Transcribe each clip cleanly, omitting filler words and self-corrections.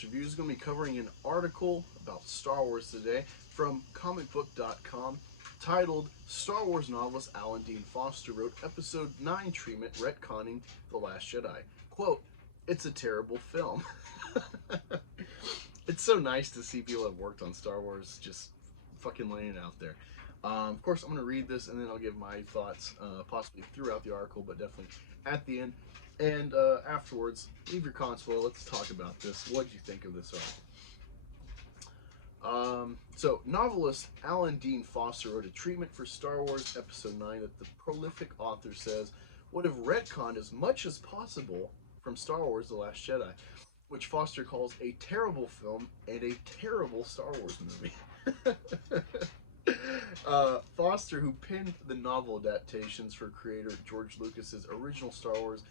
Angus Reviews is going to be covering an article about Star Wars today from comicbook.com titled Star Wars novelist Alan Dean Foster wrote Episode 9 treatment retconning The Last Jedi. Quote, it's a terrible film. It's so nice to see people that have worked on Star Wars just fucking laying it out there. Of course, I'm going to read this and then I'll give my thoughts, possibly throughout the article, but definitely at the end. And afterwards, leave your comments below. Let's talk about this. What did you think of this article? So, novelist Alan Dean Foster wrote a treatment for Star Wars Episode 9 that the prolific author says would have retconned as much as possible from Star Wars The Last Jedi, which Foster calls a terrible film and a terrible Star Wars movie. Foster, who penned the novel adaptations for creator George Lucas's original Star Wars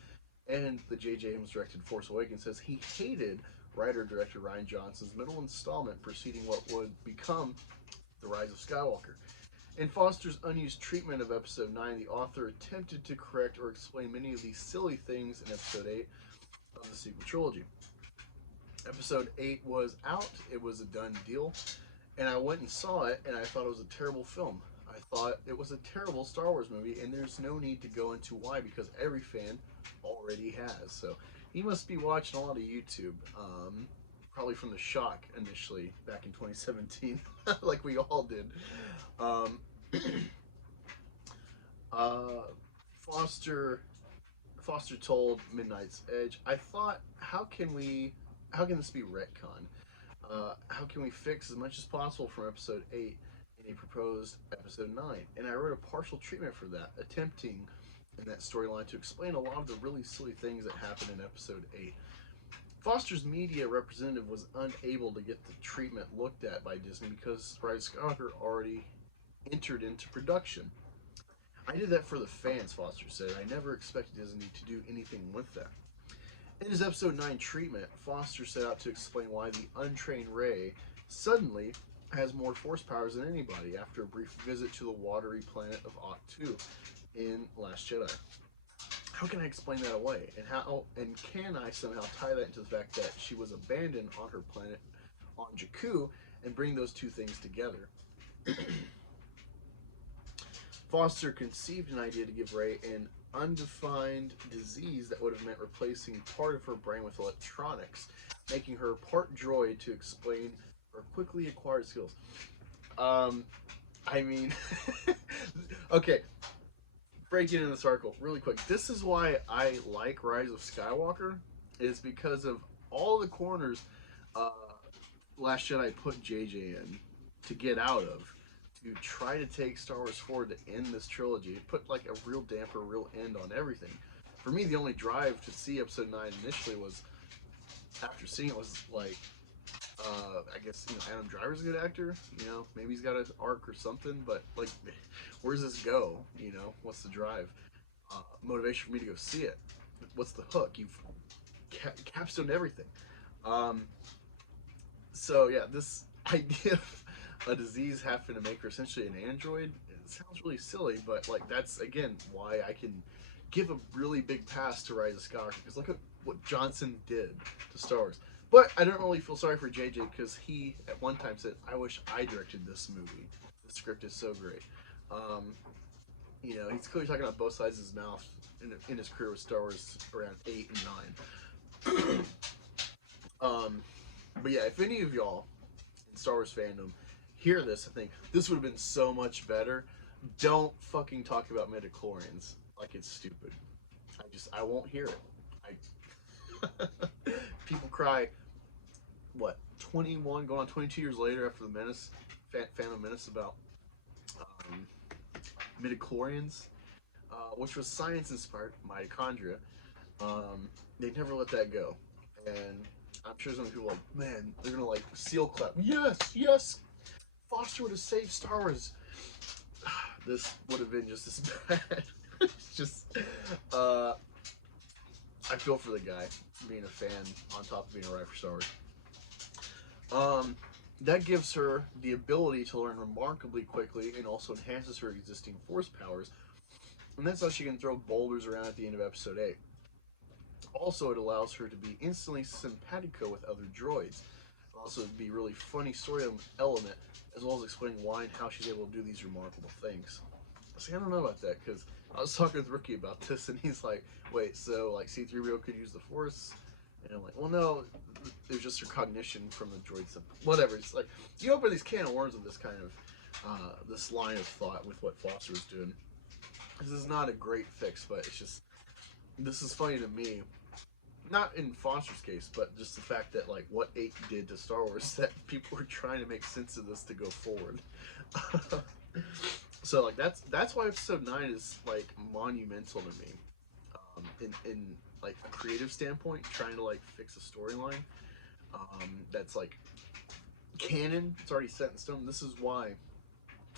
and the J.J. Abrams directed Force Awakens, says he hated writer-director Rian Johnson's middle installment preceding what would become The Rise of Skywalker. In Foster's unused treatment of Episode 9, the author attempted to correct or explain many of these silly things in Episode 8 of the sequel trilogy. Episode 8 was out, it was a done deal, and I went and saw it, and I thought it was a terrible film. I thought it was a terrible Star Wars movie, and there's no need to go into why, because every fan already has. So he must be watching a lot of YouTube, probably from the shock initially back in 2017, like we all did. Um, Foster told Midnight's Edge, I thought, how can this be retcon? How can we fix as much as possible from Episode 8 in a proposed Episode 9? And I wrote a partial treatment for that, attempting in that storyline to explain a lot of the really silly things that happened in Episode 8. Foster's media representative was unable to get the treatment looked at by Disney because Rise of Skywalker already entered into production. I did that for the fans, Foster said. I never expected Disney to do anything with that. In his Episode 9 treatment, Foster set out to explain why the untrained Rey suddenly has more force powers than anybody after a brief visit to the watery planet of Ahch-To in Last Jedi. How can I explain that away? And can I somehow tie that into the fact that she was abandoned on her planet on Jakku and bring those two things together? Foster conceived an idea to give Rey an undefined disease that would have meant replacing part of her brain with electronics, making her part droid to explain her quickly acquired skills. I mean, okay, breaking into this article really quick. This is why I like Rise of Skywalker, is because of all the corners Last Jedi put JJ in to get out of, to try to take Star Wars forward to end this trilogy. It put like a real damper, real end on everything. For me, the only drive to see Episode 9 initially was, after seeing it, was like, I guess, Adam Driver's a good actor, maybe he's got an arc or something, but like, where's this go? What's the drive? Motivation for me to go see it. What's the hook? You've capstoned everything. So yeah, this idea of a disease having to make her essentially an android, it sounds really silly, but like, that's again why I can give a really big pass to Rise of Skywalker, because look at what Johnson did to Star Wars. But I don't really feel sorry for JJ, because he at one time said, I wish I directed this movie. The script is so great. He's clearly talking about both sides of his mouth in his career with Star Wars around 8 and 9. But yeah, if any of y'all in Star Wars fandom hear this, I think this would have been so much better. Don't fucking talk about midichlorians like it's stupid. I won't hear it. People cry, what, 21, going on 22 years later after the Menace, Phantom Menace, about midichlorians, which was science-inspired mitochondria. They never let that go. And I'm sure some people are like, man, they're gonna like seal clap. Yes, Foster would have saved Star Wars. This would have been just as bad. It's just, I feel for the guy being a fan on top of being a writer for Star Wars. That gives her the ability to learn remarkably quickly and also enhances her existing force powers. And that's how she can throw boulders around at the end of Episode 8. Also, it allows her to be instantly simpatico with other droids. Also, be really funny story element, as well as explaining why and how she's able to do these remarkable things. See, I don't know about that because I was talking with Ricky about this, and he's like, "Wait, so like C-3PO could use the Force?" And I'm like, "Well, no, it was just her cognition from the droids. Whatever." It's like you open these can of worms with this kind of this line of thought with what Foster was doing. This is not a great fix, but it's just this is funny to me. Not in Foster's case, but just the fact that like what 8 did to Star Wars, that people were trying to make sense of this to go forward. So like that's why Episode 9 is like monumental to me, in like a creative standpoint, trying to like fix a storyline that's like canon. It's already set in stone. This is why.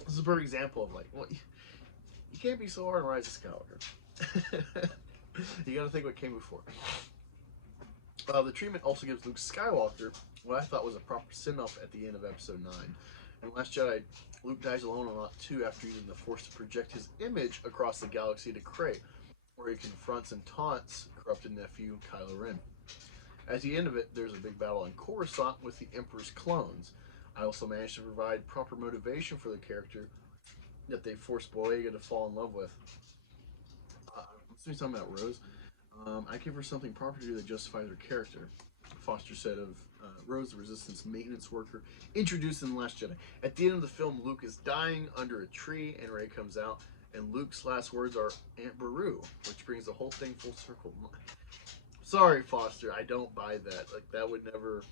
This is a perfect example of like, well, you can't be so hard on Rise of Skywalker. You got to think what came before. The treatment also gives Luke Skywalker what I thought was a proper send-off at the end of Episode 9. In Last Jedi, Luke dies alone on Lot 2 after using the Force to project his image across the galaxy to Krayt, where he confronts and taunts corrupted nephew Kylo Ren. At the end of it, there's a big battle on Coruscant with the Emperor's clones. I also managed to provide proper motivation for the character that they forced Boyega to fall in love with. I'm still talking about Rose. I give her something proper to do that justifies her character. Foster said of Rose, the Resistance maintenance worker, introduced in The Last Jedi. At the end of the film, Luke is dying under a tree, and Rey comes out, and Luke's last words are Aunt Beru, which brings the whole thing full circle. Sorry, Foster, I don't buy that. Like, that would never...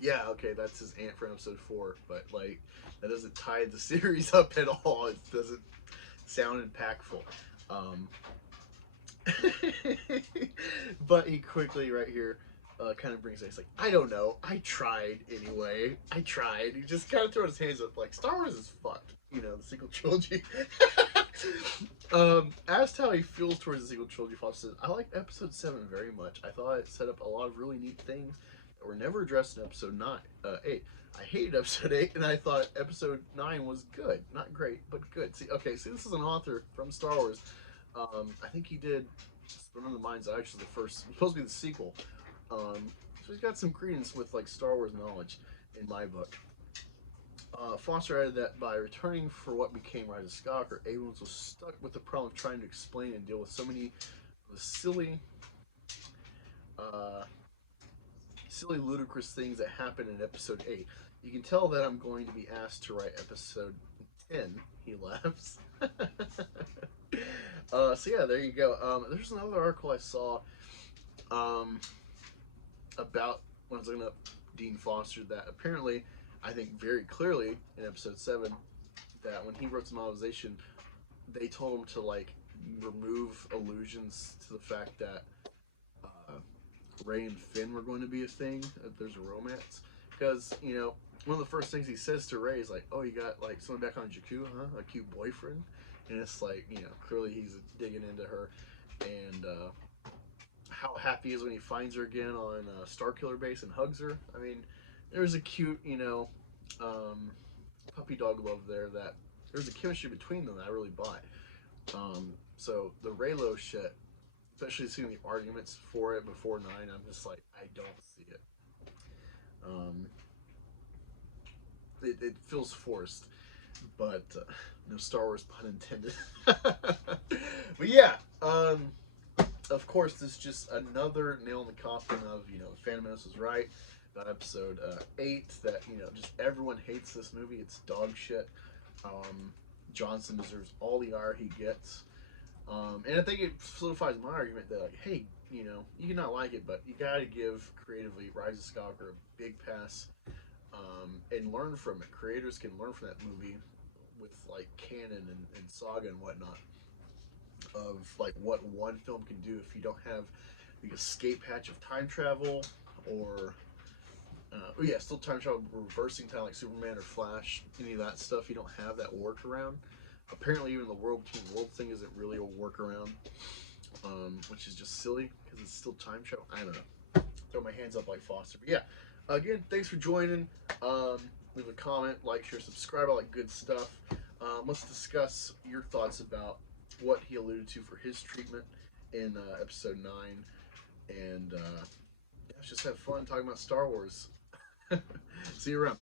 Yeah, okay, that's his aunt from Episode 4, but, like, that doesn't tie the series up at all. It doesn't sound impactful. But he quickly, right here, kind of brings it. He's like, I don't know. I tried anyway. I tried. He just kind of throws his hands up, like, Star Wars is fucked. You know, the sequel trilogy. Asked how he feels towards the sequel trilogy, Foster says, I liked Episode 7 very much. I thought it set up a lot of really neat things that were never addressed in Episode 8. I hated Episode 8, and I thought Episode 9 was good. Not great, but good. See, this is an author from Star Wars. I think he did Spin on the Mind's Eye, which is the first, supposed to be the sequel. So he's got some credence with like Star Wars knowledge in my book. Foster added that by returning for what became Rise of Skywalker, Abrams was stuck with the problem of trying to explain and deal with so many of the silly, ludicrous things that happened in Episode 8. You can tell that I'm going to be asked to write Episode 10. He laughs. So yeah, there you go. There's another article I saw about when I was looking up Dean Foster that apparently, I think very clearly in Episode 7, that when he wrote some novelization, they told him to like remove allusions to the fact that Rey and Finn were going to be a thing. That there's a romance, because one of the first things he says to Rey is like, "Oh, you got like someone back on Jakku, huh? A cute boyfriend." And it's like, clearly he's digging into her, and how happy he is when he finds her again on Starkiller Base and hugs her. I mean, there's a cute, puppy dog love there. That there's a chemistry between them that I really buy. So the Reylo shit, especially seeing the arguments for it before 9, I'm just like, I don't see it. It feels forced, but no Star Wars pun intended. But yeah, of course, this is just another nail in the coffin of Phantom Menace was right about Episode 8. That just everyone hates this movie. It's dog shit. Johnson deserves all the ire he gets. And I think it solidifies my argument that, like, hey, you can not like it, but you gotta give creatively Rise of Skywalker a big pass, and learn from it. Creators can learn from that movie with, like, canon and saga and whatnot, of, like, what one film can do if you don't have the escape hatch of time travel, or, still time travel, reversing time like Superman or Flash, any of that stuff. You don't have that workaround. Apparently, even the world between world thing isn't really a workaround, which is just silly because it's still time travel. I don't know. Throw my hands up like Foster. But yeah, again, thanks for joining. Leave a comment, like, share, subscribe, all that good stuff. Let's discuss your thoughts about what he alluded to for his treatment in episode 9. And yeah, let's just have fun talking about Star Wars. See you around.